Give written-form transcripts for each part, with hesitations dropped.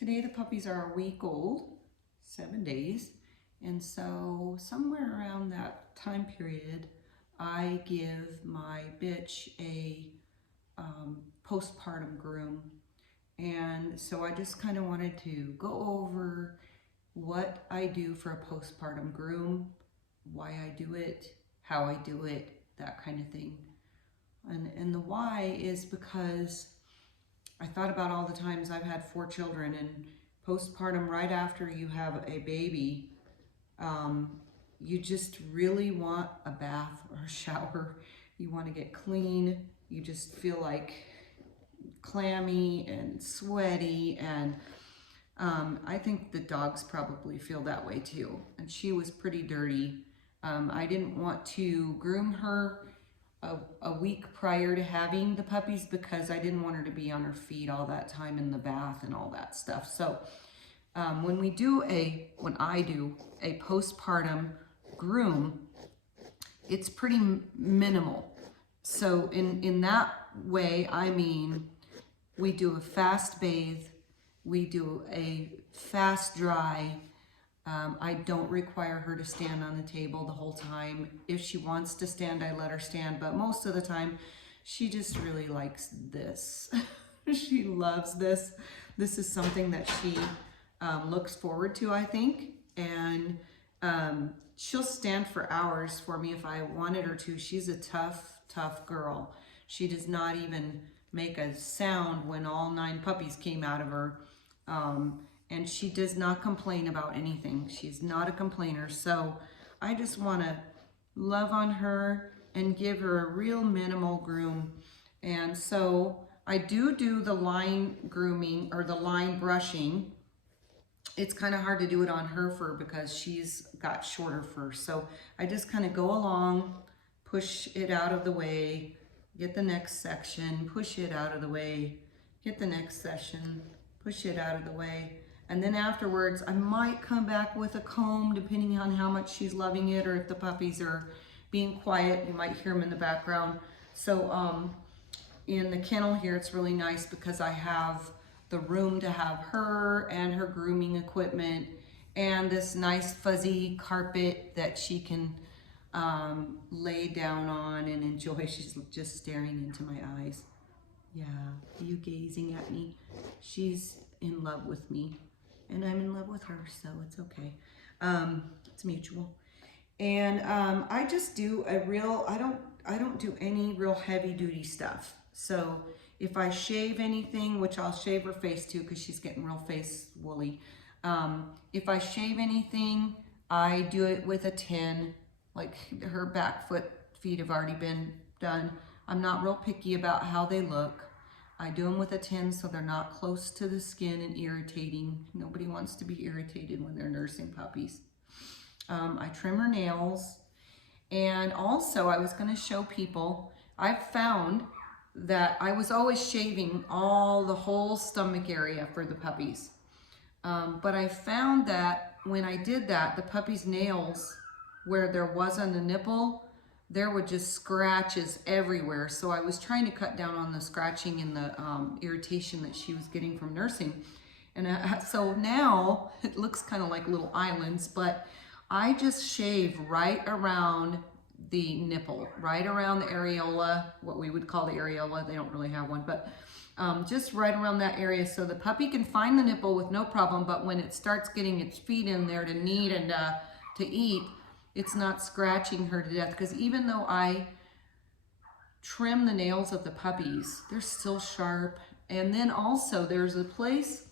Today the puppies are a week old, 7 days, and so somewhere around that time period, I give my bitch a postpartum groom. And so I just kind of wanted to go over what I do for a postpartum groom, why I do it, how I do it, that kind of thing. And the why is because I thought about all the times I've had 4 children, and postpartum, right after you have a baby, you just really want a bath or a shower. You want to get clean. You just feel like clammy and sweaty, and I think the dogs probably feel that way too. And she was pretty dirty. I didn't want to groom her a week prior to having the puppies because I didn't want her to be on her feet all that time in the bath and all that stuff. So when I do a postpartum groom, it's pretty minimal. So in that way, I mean, we do a fast bathe, we do a fast dry. I don't require her to stand on the table the whole time. If she wants to stand, I let her stand, but most of the time, she just really likes this. She loves this. This is something that she looks forward to, I think, and she'll stand for hours for me if I wanted her to. She's a tough girl. She does not even make a sound when all 9 puppies came out of her. And she does not complain about anything. She's not a complainer. So I just want to love on her and give her a real minimal groom. And so I do the line grooming or the line brushing. It's kind of hard to do it on her fur because she's got shorter fur. So I just kind of go along, push it out of the way, get the next section, push it out of the way, get the next section, push it out of the way. And then afterwards, I might come back with a comb depending on how much she's loving it, or if the puppies are being quiet, you might hear them in the background. So in the kennel here, it's really nice because I have the room to have her and her grooming equipment and this nice fuzzy carpet that she can lay down on and enjoy. She's just staring into my eyes. Yeah, are you gazing at me? She's in love with me. And I'm in love with her, so it's okay. It's mutual. And I just do I don't do any real heavy duty stuff. So if I shave anything, which I'll shave her face too because she's getting real face woolly. If I shave anything, I do it with a 10. Like her back feet have already been done. I'm not real picky about how they look. I do them with a 10 so they're not close to the skin and irritating. Nobody wants to be irritated when they're nursing puppies. I trim her nails. And also I was gonna show people, I've found that I was always shaving the whole stomach area for the puppies. But I found that when I did that, the puppy's nails, where there wasn't a nipple, there were just scratches everywhere. So I was trying to cut down on the scratching and the irritation that she was getting from nursing. And so now it looks kind of like little islands, but I just shave right around the nipple, right around the areola, what we would call the areola. They don't really have one, but just right around that area so the puppy can find the nipple with no problem, but when it starts getting its feet in there to knead and to eat, it's not scratching her to death, because even though I trim the nails of the puppies, they're still sharp. And then also there's a place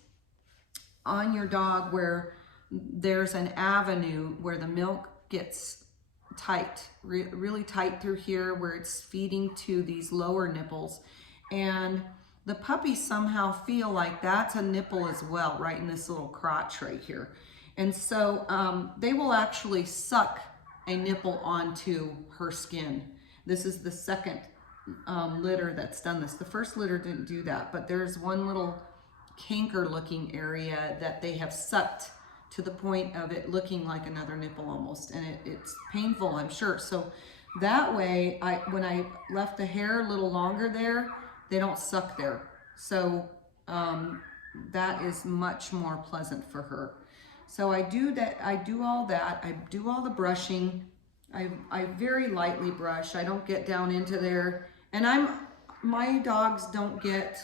on your dog where there's an avenue where the milk gets tight, really tight through here, where it's feeding to these lower nipples. And the puppies somehow feel like that's a nipple as well, right in this little crotch right here. And so they will actually suck a nipple onto her skin. This is the second litter that's done this. The first litter didn't do that, but there's one little canker looking area that they have sucked to the point of it looking like another nipple almost. And it's painful, I'm sure. So that way, when I left the hair a little longer there, they don't suck there. So that is much more pleasant for her. So I do that, I do all that, I do all the brushing. I very lightly brush. I don't get down into there. And my dogs don't get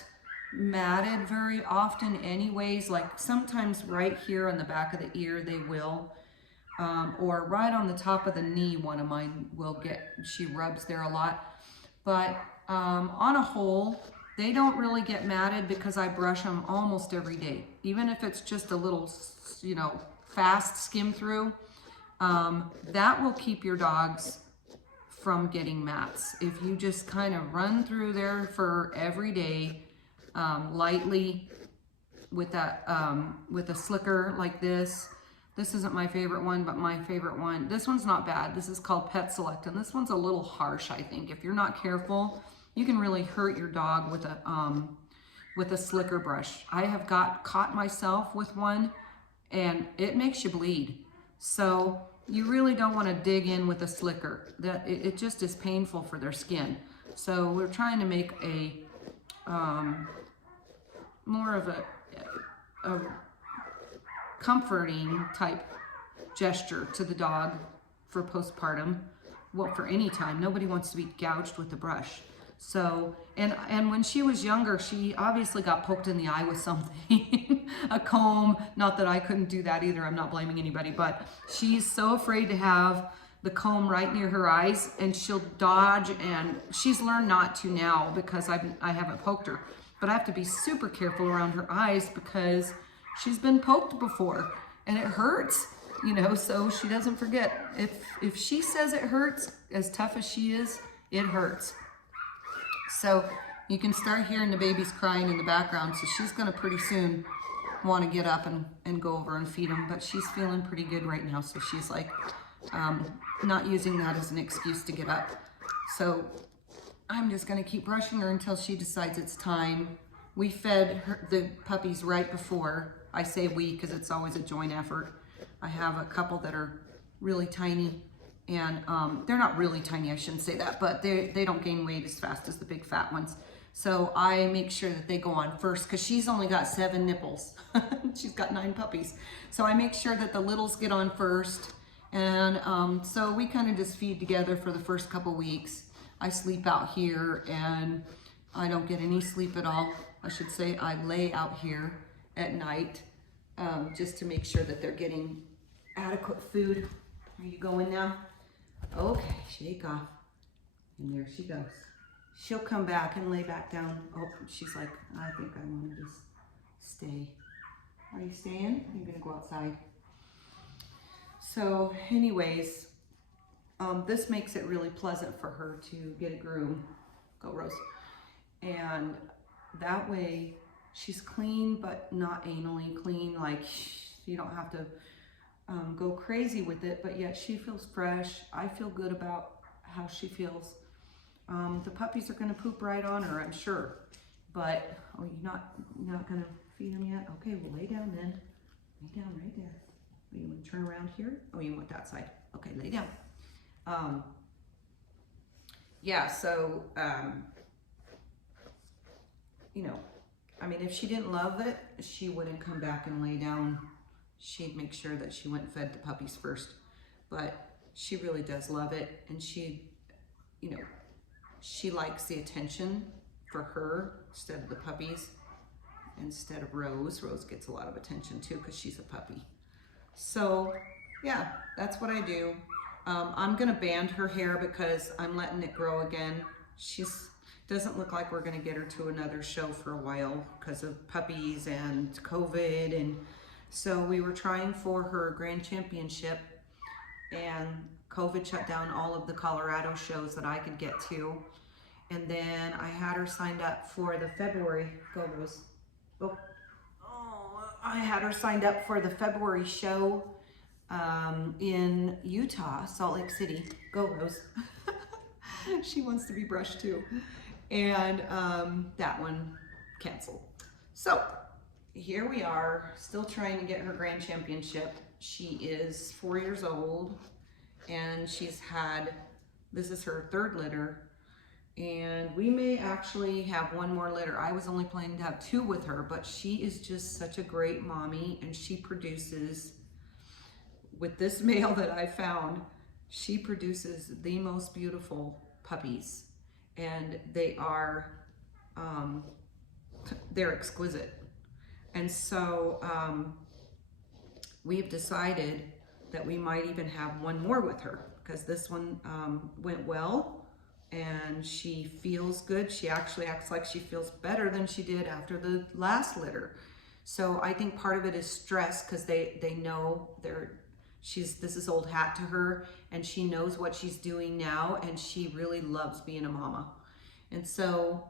matted very often anyways. Like sometimes right here on the back of the ear they will. Or right on the top of the knee, one of mine will get, she rubs there a lot. But on a whole, they don't really get matted because I brush them almost every day. Even if it's just a little, you know, fast skim through, that will keep your dogs from getting mats. If you just kind of run through there for every day, lightly with a slicker like this. This isn't my favorite one, but my favorite one, this one's not bad. This is called Pet Select, and this one's a little harsh, I think. If you're not careful, you can really hurt your dog with a slicker brush. I have caught myself with one, and it makes you bleed. So you really don't want to dig in with a slicker. It just is painful for their skin. So we're trying to make a more of a comforting type gesture to the dog for postpartum. Well, for any time. Nobody wants to be gouged with a brush. So, and when she was younger, she obviously got poked in the eye with something, a comb. Not that I couldn't do that either. I'm not blaming anybody, but she's so afraid to have the comb right near her eyes, and she'll dodge, and she's learned not to now because I haven't poked her. But I have to be super careful around her eyes because she's been poked before and it hurts, you know, so she doesn't forget. If she says it hurts, as tough as she is, it hurts. So you can start hearing the babies crying in the background. So she's gonna pretty soon want to get up and go over and feed them, but she's feeling pretty good right now. So she's like, not using that as an excuse to get up. So I'm just gonna keep brushing her until she decides it's time. We fed the puppies right before. I say we because it's always a joint effort. I have a couple that are really tiny, and they're not really tiny, I shouldn't say that, but they don't gain weight as fast as the big fat ones. So I make sure that they go on first because she's only got 7 nipples. She's got 9 puppies. So I make sure that the littles get on first. And so we kind of just feed together for the first couple weeks. I sleep out here and I don't get any sleep at all. I should say I lay out here at night just to make sure that they're getting adequate food. Are you going now? Okay, shake off. And there she goes. She'll come back and lay back down. Oh, she's like, I think I want to just stay. Are you staying? You're gonna go outside. So anyways, this makes it really pleasant for her to get a groom. Go Rose. And that way she's clean, but not anally clean. Like you don't have to go crazy with it, but yet she feels fresh. I feel good about how she feels. The puppies are gonna poop right on her, I'm sure. But, oh, you're not gonna feed them yet? Okay, well lay down then. Lay down right there. Oh, you wanna turn around here? Oh, you want that side? Okay, lay down. Yeah, so, you know, I mean, if she didn't love it, she wouldn't come back and lay down. She'd make sure that she went and fed the puppies first. But she really does love it, and she, you know, she likes the attention for her instead of the puppies, instead of Rose. Rose gets a lot of attention too because she's a puppy. So yeah, that's what I do. I'm gonna band her hair because I'm letting it grow again. Doesn't look like we're gonna get her to another show for a while because of puppies and COVID. And so we were trying for her grand championship, and COVID shut down all of the Colorado shows that I could get to. And then I had her signed up for the February, go Rose. Oh, I had her signed up for the February show in Utah, Salt Lake City. Go Rose. She wants to be brushed too. And that one canceled. So here we are, still trying to get her grand championship. She is 4 years old, and she's had, this is her 3rd litter, And we may actually have one more litter. I was only planning to have 2 with her, but she is just such a great mommy, and she produces, with this male that I found, she produces the most beautiful puppies, and they're exquisite. And so we've decided that we might even have one more with her, because this one went well and she feels good. She actually acts like she feels better than she did after the last litter. So I think part of it is stress, because they know this is old hat to her, and she knows what she's doing now, and she really loves being a mama. And so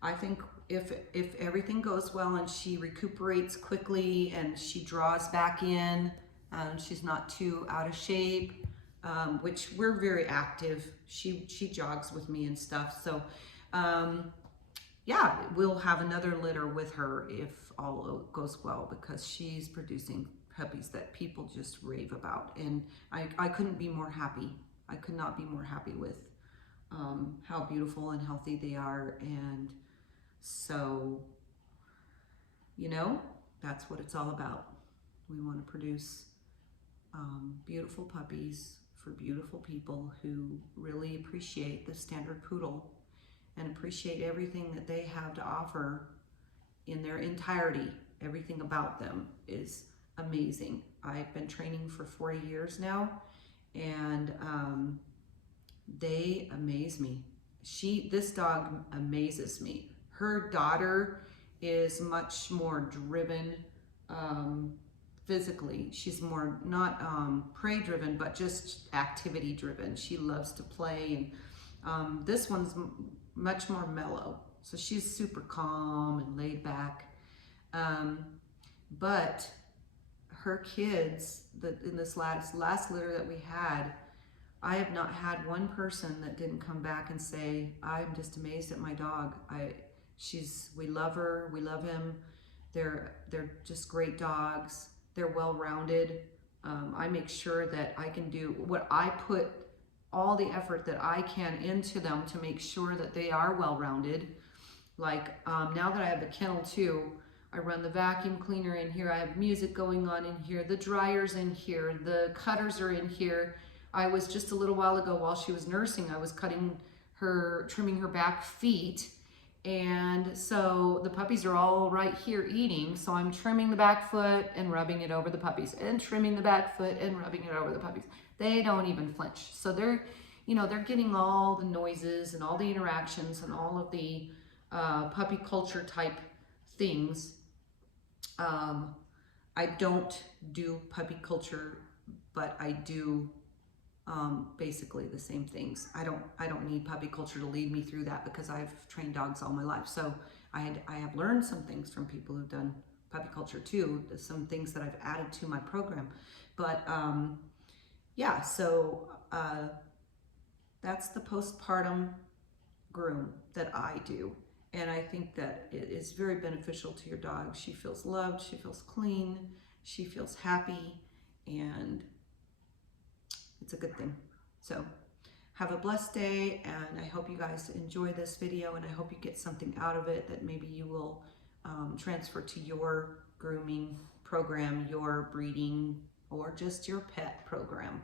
I think if everything goes well and she recuperates quickly and she draws back in, she's not too out of shape, which we're very active. She jogs with me and stuff. So yeah, we'll have another litter with her if all goes well, because she's producing puppies that people just rave about. And I couldn't be more happy. I could not be more happy with how beautiful and healthy they are. And so, that's what it's all about. We want to produce beautiful puppies for beautiful people who really appreciate the standard poodle and appreciate everything that they have to offer in their entirety. Everything about them is amazing. I've been training for 40 years now, and they amaze me. This dog amazes me. Her daughter is much more driven physically. She's more not prey driven, but just activity driven. She loves to play, and this one's much more mellow. So she's super calm and laid back. But her kids, in this last litter that we had, I have not had one person that didn't come back and say, I'm just amazed at my dog. We love her, we love him. They're just great dogs. They're well-rounded. I make sure that I can do what I put all the effort that I can into them to make sure that they are well-rounded. Like now that I have the kennel too, I run the vacuum cleaner in here. I have music going on in here. The dryer's in here. The cutters are in here. I was just a little while ago, while she was nursing, I was trimming her back feet. And so the puppies are all right here eating. So I'm trimming the back foot and rubbing it over the puppies, and trimming the back foot and rubbing it over the puppies. They don't even flinch. So they're getting all the noises and all the interactions and all of the puppy culture type things. I don't do puppy culture, but I do basically the same things. I don't need puppy culture to lead me through that, because I've trained dogs all my life. So I have learned some things from people who've done puppy culture too, some things that I've added to my program. But yeah, so that's the postpartum groom that I do. And I think that it is very beneficial to your dog. She feels loved, she feels clean, she feels happy, and it's a good thing. So have a blessed day, and I hope you guys enjoy this video, and I hope you get something out of it that maybe you will transfer to your grooming program, your breeding, or just your pet program.